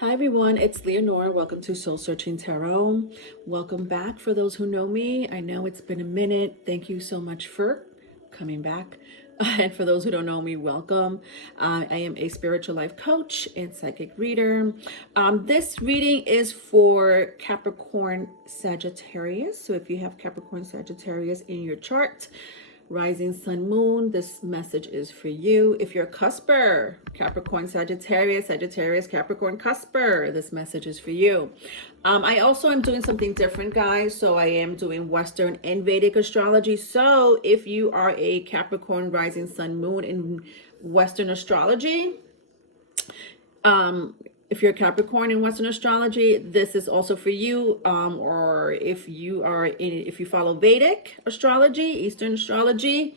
Hi everyone, it's Leonore. Welcome to Soul Searching Tarot. Welcome back for those who know me. I know it's been a minute. Thank you so much for coming back. And for those who don't know me, welcome. I am a spiritual life coach and psychic reader. This reading is for Capricorn Sagittarius. So if you have Capricorn Sagittarius in your chart, rising sun moon, this message is for you. If you're a cusper, Capricorn Sagittarius, Sagittarius Capricorn cusper, this message is for you. I also am doing something different, guys. So I am doing Western and Vedic astrology. So if you are a Capricorn rising sun moon in Western astrology, if you're Capricorn in Western astrology, this is also for you. Or if you follow Vedic astrology, Eastern astrology,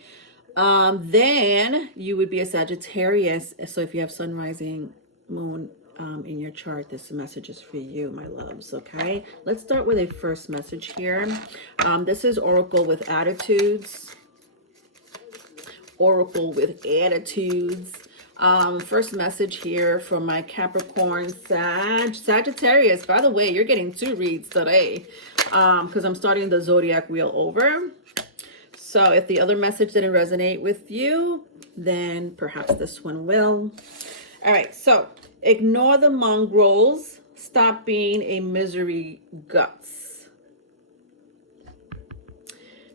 then you would be a Sagittarius. So if you have sun, rising, moon in your chart, this message is for you, my loves. Okay, let's start with a first message here. This is Oracle with Attitudes. Oracle with Attitudes. First message here from my Capricorn Sagittarius. By the way, you're getting 2 reads today because I'm starting the zodiac wheel over. So if the other message didn't resonate with you, then perhaps this one will. All right, so ignore the mongrels. Stop being a misery guts.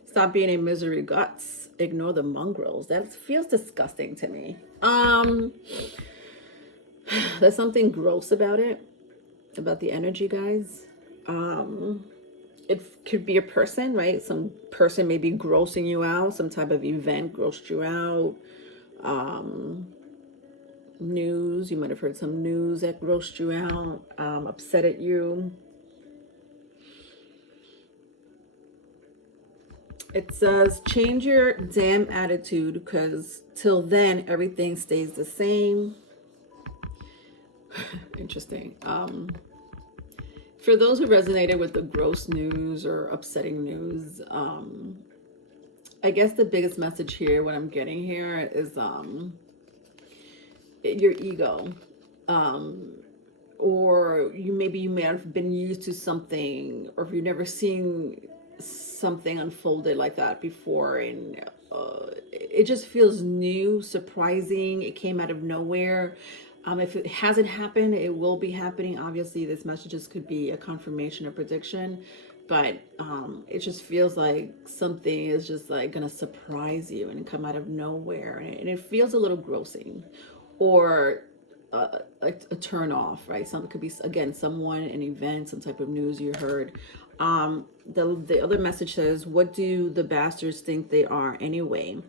Stop being a misery guts. Ignore the mongrels. That feels disgusting to me. There's something gross about it, about the energy, guys. It could be a person, right? Some person may be grossing you out. Some type of event grossed you out. News, you might have heard some news that grossed you out, upset at you. It says, change your damn attitude because till then, everything stays the same. Interesting. For those who resonated with the gross news or upsetting news, I guess the biggest message here, what I'm getting here is your ego. Or you may have been used to something, or if you've never seen something unfolded like that before, and it just feels new, surprising. It came out of nowhere. If it hasn't happened, it will be happening. Obviously, this messages could be a confirmation or prediction, but it just feels like something is just like gonna surprise you and come out of nowhere, and it feels a little grossing, or a turn off, right? Something could be, again, someone, an event, some type of news you heard. The other message says, what do the bastards think they are anyway?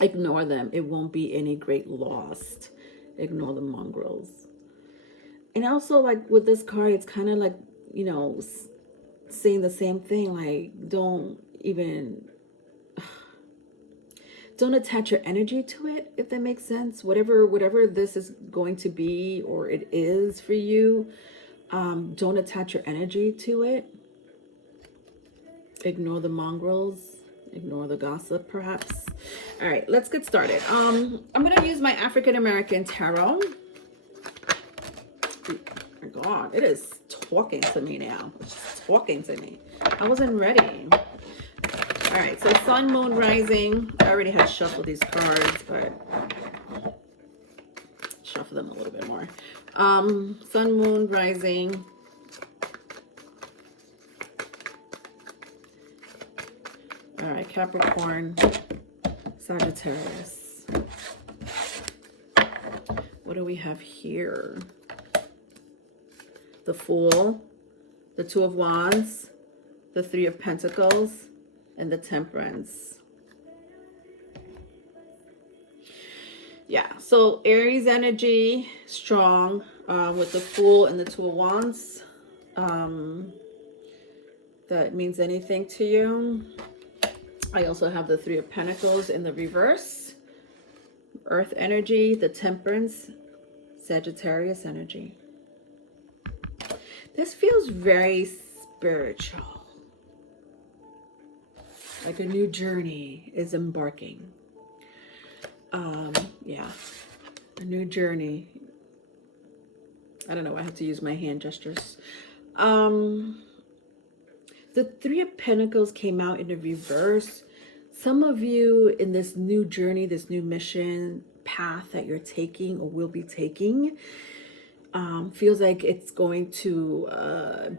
Ignore them. It won't be any great loss. Ignore the mongrels. And also, like with this card, it's kind of like, you know, saying the same thing. Like, don't attach your energy to it, if that makes sense. Whatever this is going to be, or it is for you, don't attach your energy to it. Ignore the mongrels, ignore the gossip, perhaps. All right, let's get started. I'm gonna use my African American tarot. Oh my God, it is talking to me now. It's talking to me. I wasn't ready. All right, so sun, moon, rising. I already had shuffled these cards, but shuffle them a little bit more. Sun, moon, rising. All right, Capricorn, Sagittarius. What do we have here? The Fool, the Two of Wands, the Three of Pentacles, and the Temperance. Yeah, so Aries energy, strong, with the Fool and the Two of Wands. That means anything to you. I also have the Three of Pentacles in the reverse. Earth energy, the Temperance, Sagittarius energy. This feels very spiritual. Like a new journey is embarking. Yeah, a new journey. I don't know, I have to use my hand gestures. The Three of Pentacles came out in the reverse. Some of you in this new journey, this new mission path that you're taking or will be taking, feels like it's going to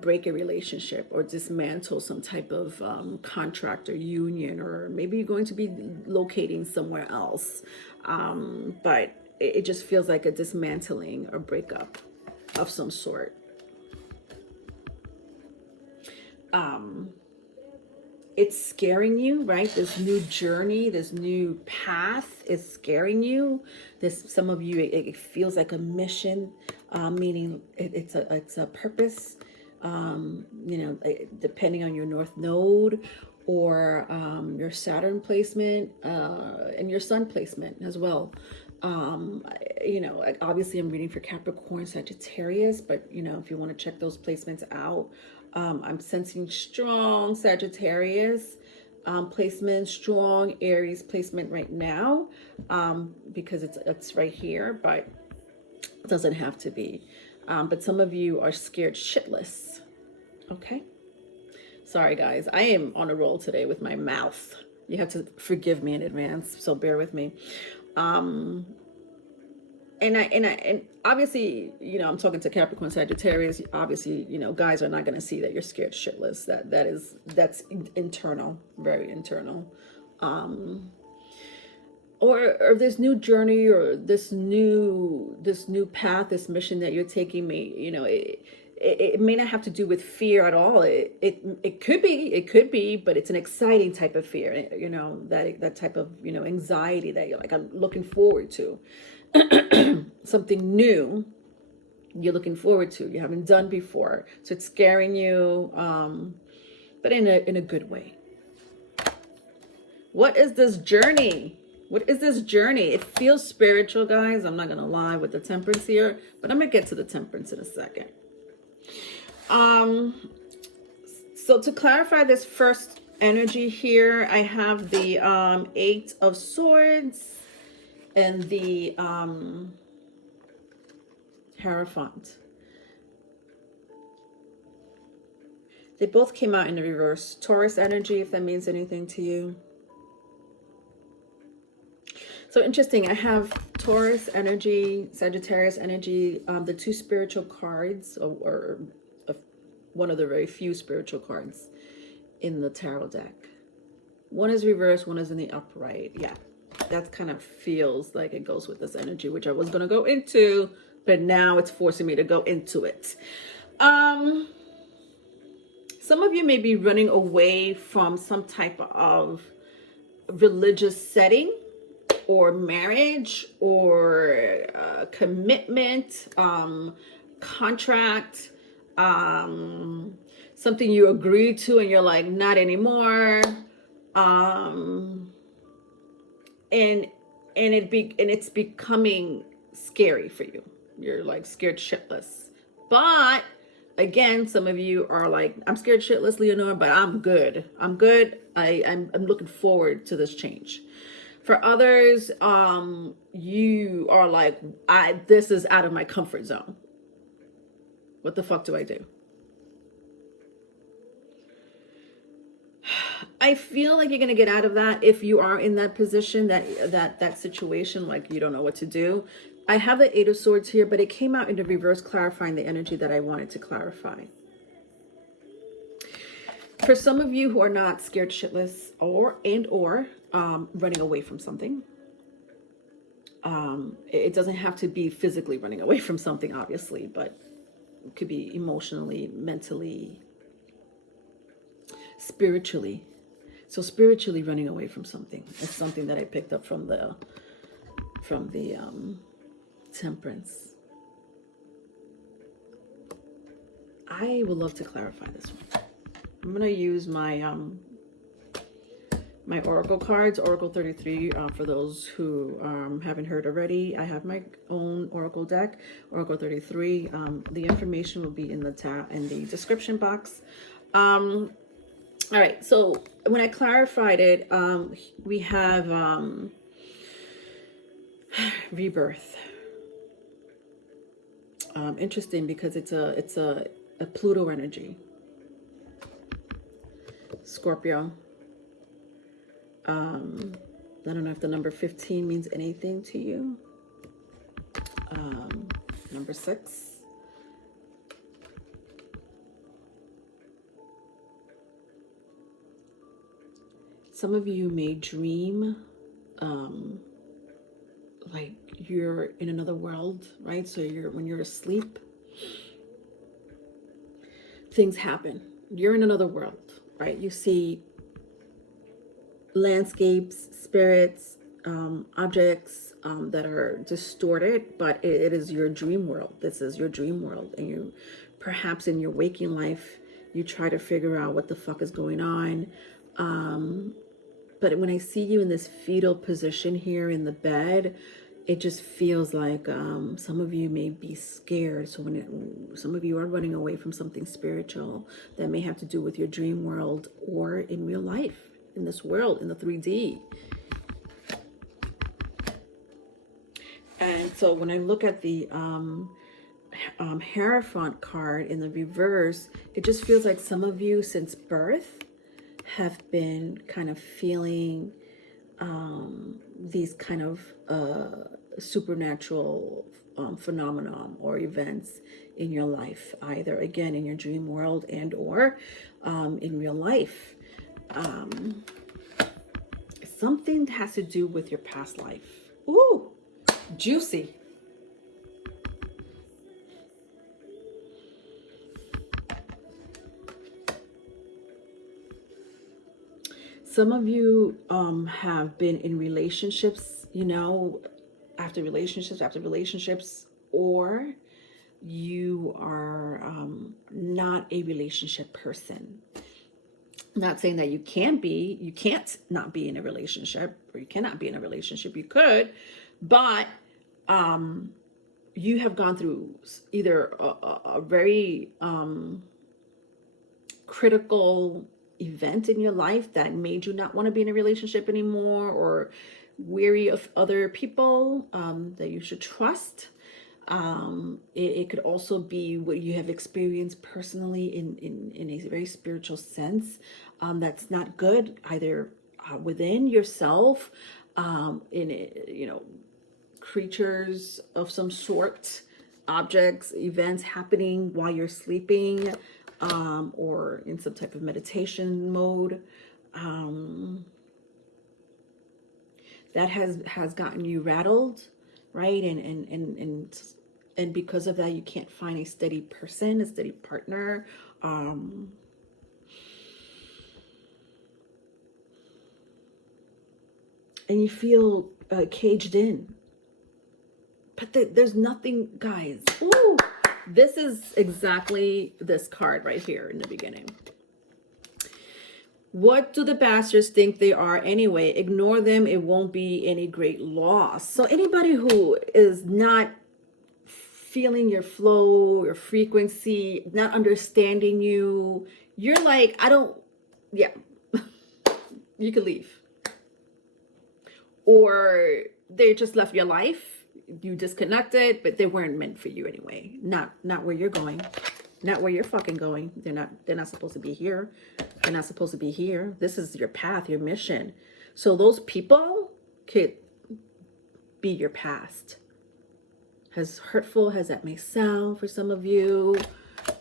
break a relationship or dismantle some type of contract or union, or maybe you're going to be locating somewhere else. But it just feels like a dismantling or breakup of some sort. It's scaring you, right? This new journey, this new path is scaring you. Some of you, it feels like a mission, meaning it's a purpose. Depending on your North Node or your Saturn placement and your Sun placement as well. Obviously I'm reading for Capricorn, Sagittarius, but if you want to check those placements out, I'm sensing strong Sagittarius placement, strong Aries placement right now, because it's right here, but it doesn't have to be. But some of you are scared shitless. Okay. Sorry guys, I am on a roll today with my mouth. You have to forgive me in advance, so bear with me. And obviously, I'm talking to Capricorn, Sagittarius. Obviously, guys are not going to see that you're scared shitless. That's internal, very internal. Or this new journey or this new path, this mission that you're taking, it may not have to do with fear at all. It could be, but it's an exciting type of fear. That type of anxiety that you're like, I'm looking forward to. Something new you're looking forward to, you haven't done before, so it's scaring you, but in a good way. What is this journey? It feels spiritual, guys. I'm not gonna lie with the Temperance here, but I'm gonna get to the Temperance in a second. So to clarify this first energy here, I have the 8 of Swords and the Hierophant. They both came out in the reverse. Taurus energy, if that means anything to you. So interesting, I have Taurus energy, Sagittarius energy, the 2 spiritual cards, or one of the very few spiritual cards in the tarot deck. One is reversed, one is in the upright. Yeah. That kind of feels like it goes with this energy, which I was going to go into, but now it's forcing me to go into it. Some of you may be running away from some type of religious setting or marriage or commitment, contract, something you agreed to and you're like, not anymore. And it's becoming scary for you. You're like scared shitless. But again, some of you are like, I'm scared shitless, Leonore, but I'm good. I'm looking forward to this change. For others, you are like, this is out of my comfort zone. What the fuck do I do? I feel like you're going to get out of that if you are in that position, that situation, like you don't know what to do. I have the 8 of Swords here, but it came out in the reverse, clarifying the energy that I wanted to clarify. For some of you who are not scared shitless or running away from something, it doesn't have to be physically running away from something, obviously, but it could be emotionally, mentally, spiritually. So spiritually running away from something. It's something that I picked up from the Temperance. I would love to clarify this one. I'm going to use my my oracle cards, Oracle 33, for those who haven't heard already. I have my own oracle deck, Oracle 33. The information will be in the description box. All right, so when I clarified it, we have rebirth. Interesting, because it's a Pluto energy. Scorpio. I don't know if the number 15 means anything to you. Number 6. Some of you may dream like you're in another world, right? So when you're asleep, things happen. You're in another world, right? You see landscapes, spirits, objects that are distorted, but it is your dream world. This is your dream world. And you, perhaps in your waking life, you try to figure out what the fuck is going on. But when I see you in this fetal position here in the bed, it just feels like some of you may be scared. So some of you are running away from something spiritual that may have to do with your dream world or in real life, in this world, in the 3D. And so when I look at the Hierophant card in the reverse, it just feels like some of you since birth have been kind of feeling these kind of supernatural phenomenon or events in your life, either again in your dream world and or in real life. Something has to do with your past life. Ooh, juicy. Some of you have been in relationships, you know, after relationships, or you are not a relationship person. I'm not saying that you can't not be in a relationship, or you cannot be in a relationship. You could, but you have gone through either a very critical event in your life that made you not want to be in a relationship anymore, or weary of other people that you should trust. It could also be what you have experienced personally in a very spiritual sense that's not good, either within yourself, in creatures of some sort, objects, events happening while you're sleeping, or in some type of meditation mode, that has gotten you rattled, right? And because of that, you can't find a steady person, a steady partner. And you feel caged in. But there's nothing, guys. Ooh, this is exactly this card right here in the beginning. What do the bastards think they are anyway? Ignore them. It won't be any great loss. So anybody who is not feeling your flow, your frequency, not understanding you, you're like, yeah, you can leave. Or they just left your life, you disconnected, but they weren't meant for you anyway. Not where you're going, not where you're fucking going. They're not supposed to be here. They're not supposed to be here. This is your path, your mission. So those people could be your past. As hurtful as that may sound for some of you,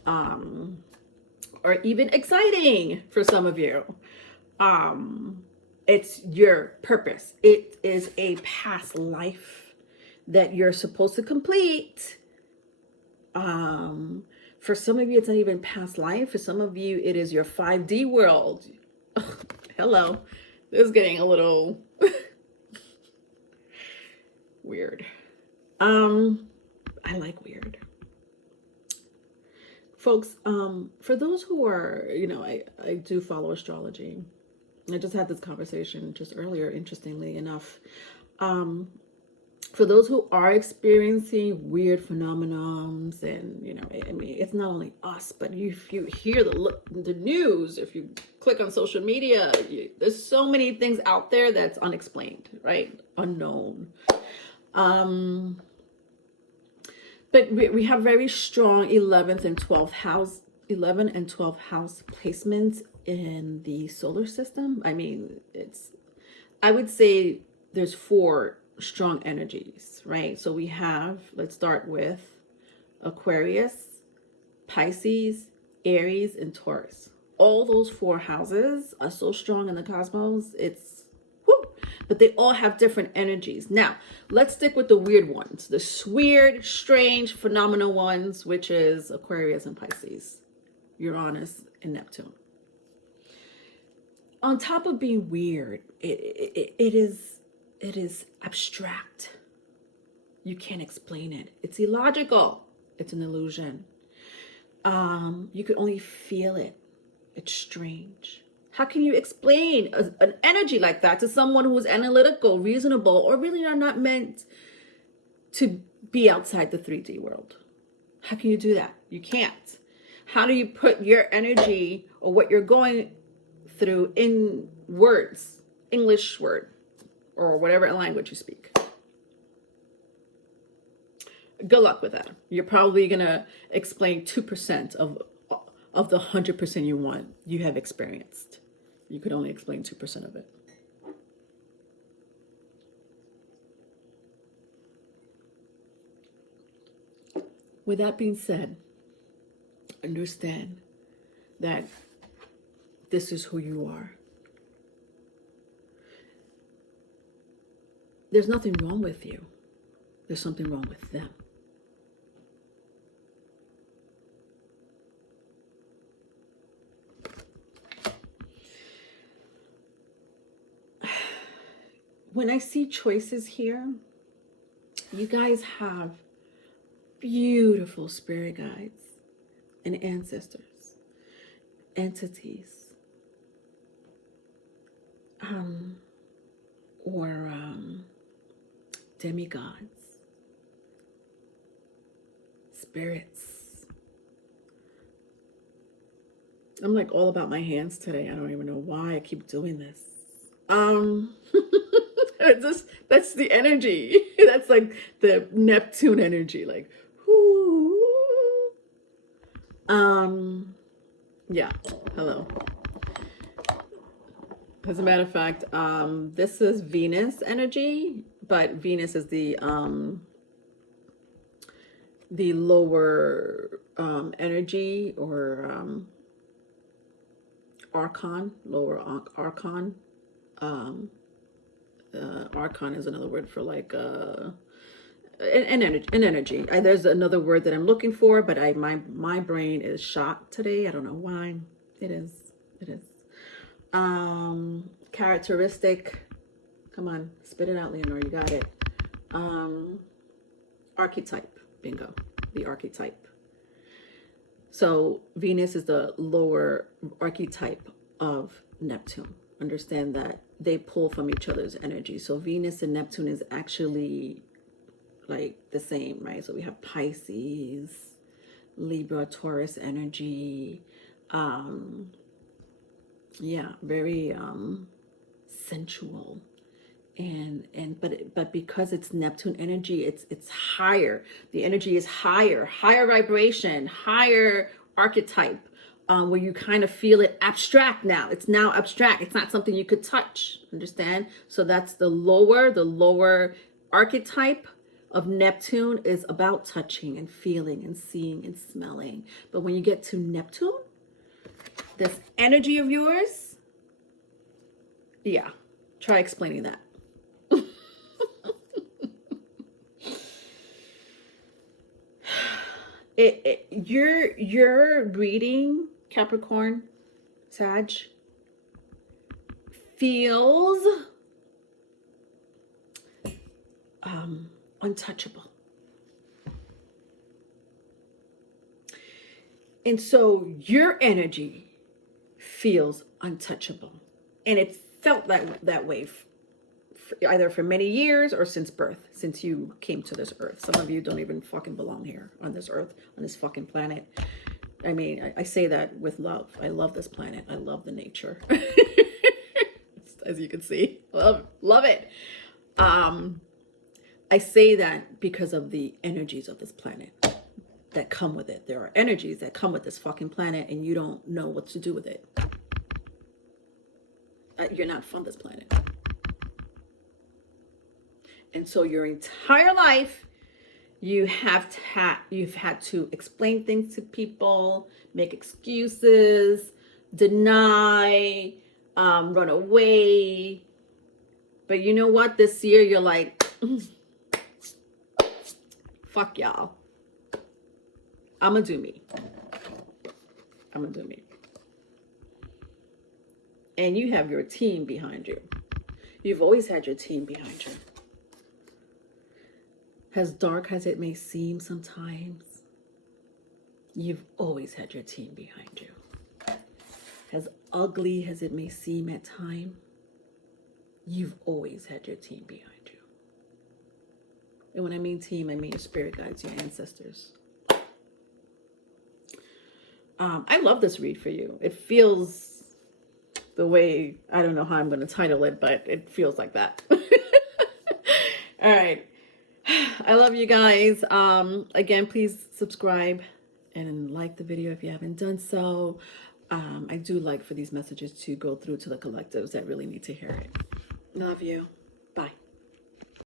or even exciting for some of you, it's your purpose. It is a past life that you're supposed to complete. For some of you, it's not even past life. For some of you, it is your 5D world. Hello. This is getting a little weird. I like weird. Folks, for those who are, I do follow astrology. I just had this conversation just earlier, interestingly enough. For those who are experiencing weird phenomenons, and I mean, it's not only us, but if you hear the news, if you click on social media, there's so many things out there that's unexplained, right? Unknown. But we have very strong 11th and 12th house, 11 and 12th house placements in the solar system. I mean, I would say there's 4 strong energies, right? So we have, let's start with Aquarius, Pisces, Aries, and Taurus. All those 4 houses are so strong in the cosmos. It's whoo, but they all have different energies. Now, let's stick with the weird ones, the weird, strange, phenomenal ones, which is Aquarius and Pisces, Uranus and Neptune. On top of being weird, it is abstract. You can't explain it. It's illogical. It's an illusion. You can only feel it. It's strange. How can you explain an energy like that to someone who is analytical, reasonable, or really are not meant to be outside the 3D world? How can you do that? You can't. How do you put your energy or what you're going through in words, English word, or whatever language you speak? Good luck with that. You're probably gonna explain 2% of the 100% you have experienced. You could only explain 2% of it. With that being said, understand that this is who you are. There's nothing wrong with you. There's something wrong with them. When I see choices here, you guys have beautiful spirit guides and ancestors, entities, or demigods, spirits. I'm like all about my hands today. I don't even know why I keep doing this. That's the energy. That's like the Neptune energy, like whoo. Yeah, hello. As a matter of fact, this is Venus energy, but Venus is the lower energy, or archon, lower archon. Archon is another word for like an energy. There's another word that I'm looking for, but my brain is shot today. I don't know why. It is. Characteristic. Come on, spit it out, Leonore. You got it. Archetype. Bingo. The archetype. So Venus is the lower archetype of Neptune. Understand that they pull from each other's energy. So Venus and Neptune is actually like the same, right? So we have Pisces, Libra, Taurus energy. Yeah, very sensual. But because it's Neptune energy, it's higher. The energy is higher vibration, higher archetype. Where you kind of feel it abstract now. It's now abstract. It's not something you could touch. Understand? So that's the lower archetype of Neptune is about touching and feeling and seeing and smelling. But when you get to Neptune, this energy of yours, yeah, try explaining that. Your reading, Capricorn, Sag, feels untouchable. And so your energy feels untouchable. And it felt that way either for many years or since birth, since you came to this earth. Some of you don't even fucking belong here on this earth, on this fucking planet. I mean, I say that with love. I love this planet. I love the nature. As you can see, love it. I say that because of the energies of this planet that come with it. There are energies that come with this fucking planet and you don't know what to do with it. You're not from this planet. And so your entire life, you've had to explain things to people, make excuses, deny, run away. But you know what? This year you're like, fuck y'all. I'm gonna do me. I'm gonna do me. And you have your team behind you. You've always had your team behind you. As dark as it may seem sometimes, you've always had your team behind you. As ugly as it may seem at times, you've always had your team behind you. And when I mean team, I mean your spirit guides, your ancestors. I love this read for you. It feels the way, I don't know how I'm going to title it, but it feels like that. All right. I love you guys. Again, please subscribe and like the video if you haven't done so. I do like for these messages to go through to the collectives that really need to hear it. Love you.